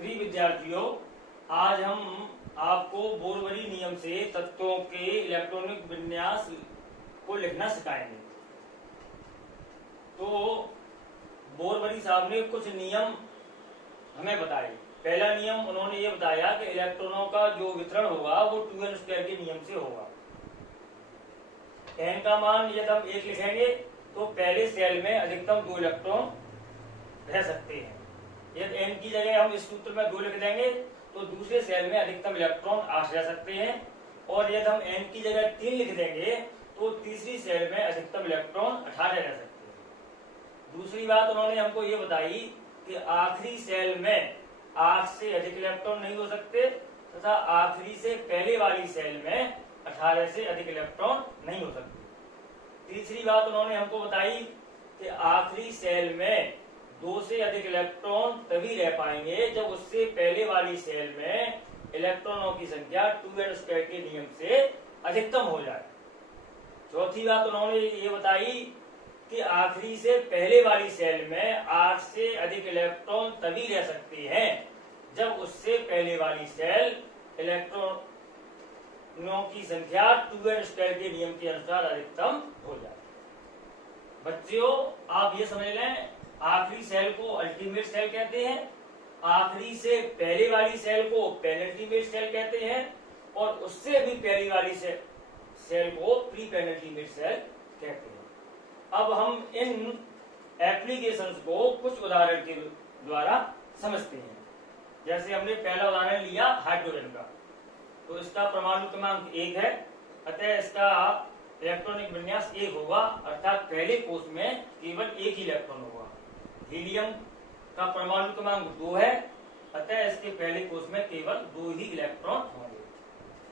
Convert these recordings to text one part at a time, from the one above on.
प्रिय विद्यार्थियों, आज हम आपको बोरवरी नियम से तत्वों के इलेक्ट्रॉनिक विन्यास को लिखना सिखाएंगे। तो बोरवरी साहब ने कुछ नियम हमें बताए। पहला नियम उन्होंने ये बताया कि इलेक्ट्रॉनों का जो वितरण होगा वो 2n² के नियम से होगा। n का मान यदि हम 1 लिखेंगे तो पहले सेल में अधिकतम 2 इलेक्ट्रॉन रह सकते हैं। यदि n की जगह हम इस सूत्र में 2 लिख देंगे तो दूसरे सेल में अधिकतम इलेक्ट्रॉन 8 रह सकते हैं, और यदि हम n की जगह 3 लिख देंगे तो तीसरी सेल में अधिकतम इलेक्ट्रॉन 18 रह सकते हैं। दूसरी बात उन्होंने हमको ये बताई कि आखिरी सेल में 8 से अधिक इलेक्ट्रॉन नहीं हो सकते तथा आखिरी से पहले वाली सेल में 18 से अधिक इलेक्ट्रॉन नहीं हो सकते। तीसरी बात उन्होंने हमको बताई कि आखिरी सेल में 2 से अधिक इलेक्ट्रॉन तभी रह पाएंगे जब उससे पहले वाली सेल में इलेक्ट्रॉनों की संख्या 2n² के नियम से अधिकतम हो जाए। चौथी बात उन्होंने ये बताई कि आखिरी से पहले वाली सेल में 8 से अधिक इलेक्ट्रॉन तभी रह सकते हैं जब उससे पहले वाली सेल इलेक्ट्रॉनों की संख्या 2n² के नियम के अनुसार अधिकतम हो जाए। बच्चों, आप ये समझ लें, आखिरी सेल को अल्टीमेट सेल कहते हैं, आखिरी से पहले वाली सेल को पेनल्टीमेट सेल कहते हैं, और उससे भी पहली वाली सेल को प्री पेनल्टीमेट सेल कहते हैं। अब हम इन एप्लीकेशंस को कुछ उदाहरण के द्वारा समझते हैं। जैसे हमने पहला उदाहरण लिया हाइड्रोजन का, तो इसका परमाणु क्रमांक 1 है, अतः इसका इलेक्ट्रॉनिक विन्यास 1 होगा, अर्थात पहले कोष में केवल 1 ही इलेक्ट्रॉन होगा। हीलियम का परमाणु क्रमांक 2 है, अतः इसके पहले कोष में केवल 2 ही इलेक्ट्रॉन होंगे।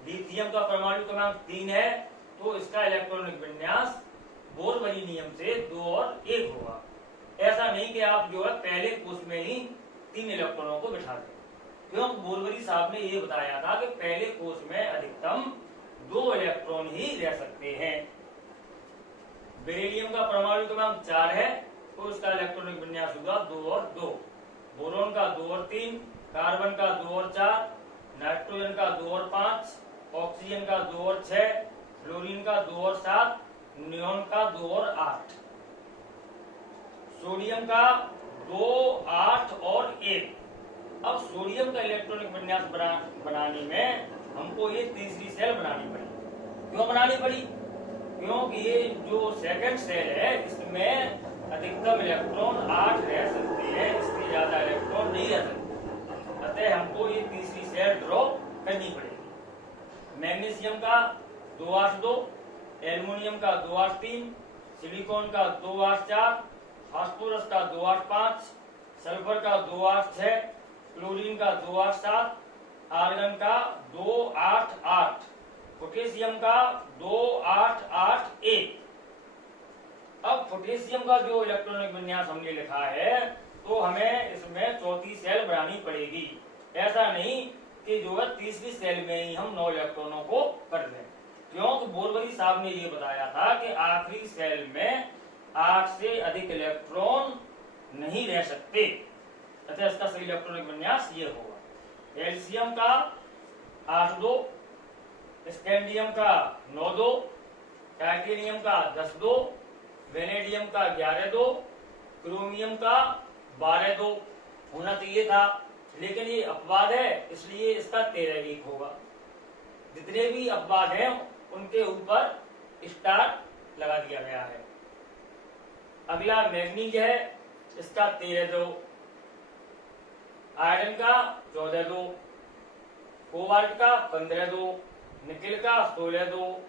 लिथियम का परमाणु क्रमांक 3 है, तो इसका इलेक्ट्रॉनिक विन्यास बोरवरी नियम से 2 और 1 होगा। ऐसा नहीं कि आप जो है पहले कोष में ही 3 इलेक्ट्रॉनों को बिठा दें, क्योंकि बोरवरी साहब ने ये बताया था कि पहले कोष में अधिकतम 2 इलेक्ट्रॉन ही रह सकते हैं। बेरिलियम का परमाणु क्रमांक 4 है, तो इसका इलेक्ट्रॉनिक विन्यास होगा 2 और 2। बोरोन का 2 और 3, कार्बन का 2 और 4, नाइट्रोजन का 2 और 5, ऑक्सीजन का 2 और 6, फ्लोरीन का 2 और 7, नियोन का 2 और 8, सोडियम का 2, 8 और 1। अब सोडियम का इलेक्ट्रॉनिक विन्यास बनाने में हमको ये तीसरी सेल बनानी पड़ी। क्यों बनानी पड़ी? क्योंकि ये जो सेकंड सेल है इसमें अधिकतम इलेक्ट्रॉन 8 रह सकते हैं, इससे ज्यादा इलेक्ट्रॉन नहीं रह सकते, अतः हमको ये तीसरी सेल ड्रॉ करनी पड़ेगी। मैग्नीशियम का 2, 8, 2, एल्युमिनियम का 2, 8, 3, सिलिकॉन का 2, 8, 4, फास्फोरस का 2, 8, 5, सल्फर का 2, 8, 6, क्लोरीन का 2, 8, 7, आर्गन का 2, 8, 8, पोटेशियम का 2, 8, 8, 1। अब पोटेशियम का जो इलेक्ट्रॉनिक विन्यास हमने लिखा है तो हमें इसमें चौथी सेल बनानी पड़ेगी। ऐसा नहीं कि जो है तीसरी सेल में ही हम 9 इलेक्ट्रॉनों को कर दें, क्योंकि बोरवरी साहब ने ये बताया था कि आखिरी सेल में 8 से अधिक इलेक्ट्रॉन नहीं रह सकते, अतः इसका सही इलेक्ट्रॉनिक विन्यास ये होगा। कैल्शियम का 8, 2, स्कैंडियम का 9, 2, टाइटेनियम का 10, 2, वेनेडियम का 11, 2, क्रोमियम का 12, 2 होना चाहिए था, लेकिन ये अपवाद है इसलिए इसका 13, 1 होगा। जितने भी अपवाद हैं उनके ऊपर स्टार लगा दिया गया है। अगला मैग्नीज है, इसका 13, 2, आयरन का 14, 2, कोबाल्ट का 15, 2, निकेल का 16, 2,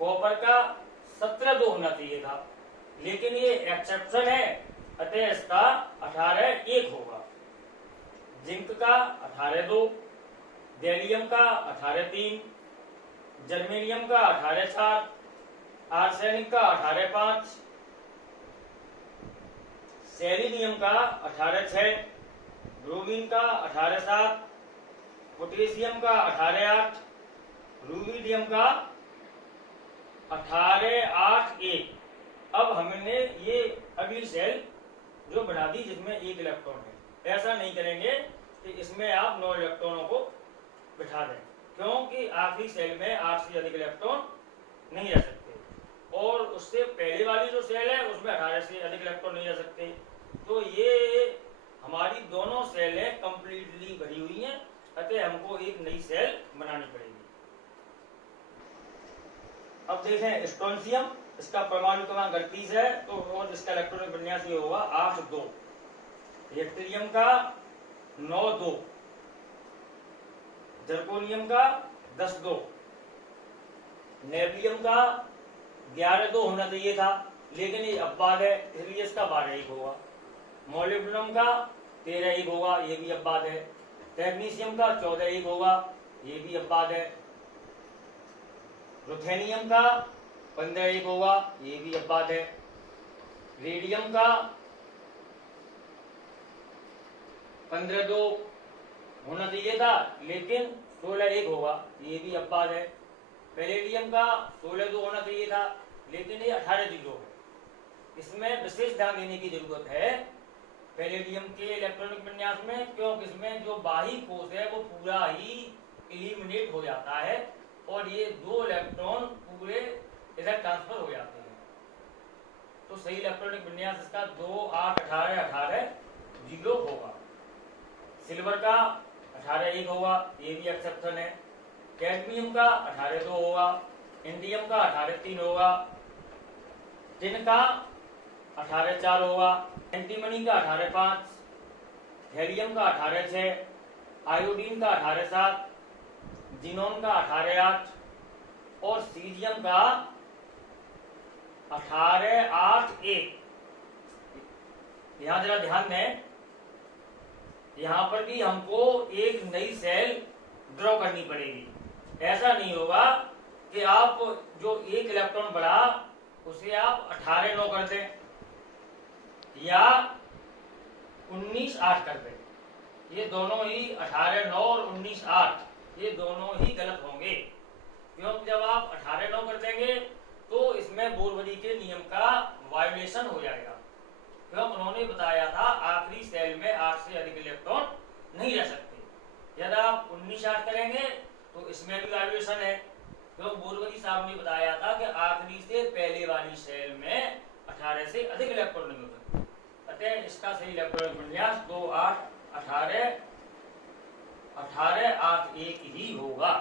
कॉपर का 17, 2 होना चाहिए था, लेकिन ये एक्सेप्शन है, अतः इसका 18, 1 होगा। जिंक का 18, 2, गैलियम का 18, 3, जर्मेनियम का 18, 4, आर्सेनिक का 18, 5, सेलेनियम का 18, 6, ब्रोमीन का 18, 7, पोटेशियम का 18, 8, रूबिडियम का 18, 8, 1। अब हमने ये अगली सेल जो बना दी जिसमें 1 इलेक्ट्रॉन है। ऐसा नहीं करेंगे कि इसमें आप 9 इलेक्ट्रॉनों को बिठा दें, क्योंकि आखिरी सेल में 8 से अधिक इलेक्ट्रॉन नहीं रह सकते और उससे पहले वाली जो सेल है उसमें 18 से अधिक इलेक्ट्रॉन नहीं रह सकते। तो ये हमारी दोनों सेलें कंप्लीटली भरी हुई हैं, अतः हमको एक नई सेल बनानी पड़ेगी। अब देखें स्ट्रोंशियम, इसका परमाणु क्रमांक 38 है, तो और इसका इलेक्ट्रॉनिक विन्यास ये होगा 8-2। एक्टिनियम का 9-2, जर्कोनियम का 10-2, नेबियम का 11-2 होना चाहिए था, लेकिन ये अपवाद है इसलिए इसका 12-1 होगा। मोलिब्डेनम का 13-1 होगा, ये भी अपवाद है। टेक्नीशियम का 14-1 होगा, ये भी अपवाद है। रुथेनियम का 15-1 होगा, ये भी अपवाद है। रेडियम का 15-2 होना चाहिए था, लेकिन 16-1 होगा, ये भी अपवाद है। पैलेडियम का 16-2 होना चाहिए था, लेकिन ये 18-0 है। इसमें विशेष ध्यान देने की जरूरत है पैलेडियम के इलेक्ट्रॉनिक विन्यास में, क्योंकि इसमें जो बाही कोष है वो पूरा ही एलिमिनेट हो जाता है और ये 2 इलेक्ट्रॉन पूरे इधर ट्रांसफर हो जाते हैं। तो सही इलेक्ट्रॉनिक विन्यास इसका 2, 8, 18, 18, 0 होगा। सिल्वर का 18-1 होगा, ये भी एक्सेप्शन है। कैडमियम का 18-2 होगा, इंडियम का 18-3 होगा, टिन का 18-4 होगा, एंटीमनी का 18-5, हेलियम का 18-6, आयोडीन का 18-7, जिनोन का 18-8 और सीजियम का 18-8-1। यहां जरा ध्यान दें, यहां पर भी हमको एक नई सेल ड्रॉ करनी पड़ेगी। ऐसा नहीं होगा कि आप जो एक इलेक्ट्रॉन बढ़ा उसे आप 18-9 कर दें या 19-8 कर दें। ये दोनों ही 18-9 और 19-8 ये दोनों ही गलत होंगे, क्योंकि जब आप 18-9 कर देंगे तो इसमें बोरवरी के नियम का वायोलेशन हो जाएगा, क्योंकि उन्होंने बताया था आखिरी सेल में 8 से अधिक इलेक्ट्रॉन नहीं रह सकते। यदि आप 19-8 करेंगे तो इसमें भी वायोलेशन है, क्योंकि बोरवरी साहब ने बताया था कि आखिरी से पहले वाली सेल में 18 से अधिक इलेक्ट्रॉन नहीं हो सकते। अतः इसका सही इलेक्ट्रॉनिक विन्यास 2, 8, 18, 18, 8, 1 ही होगा।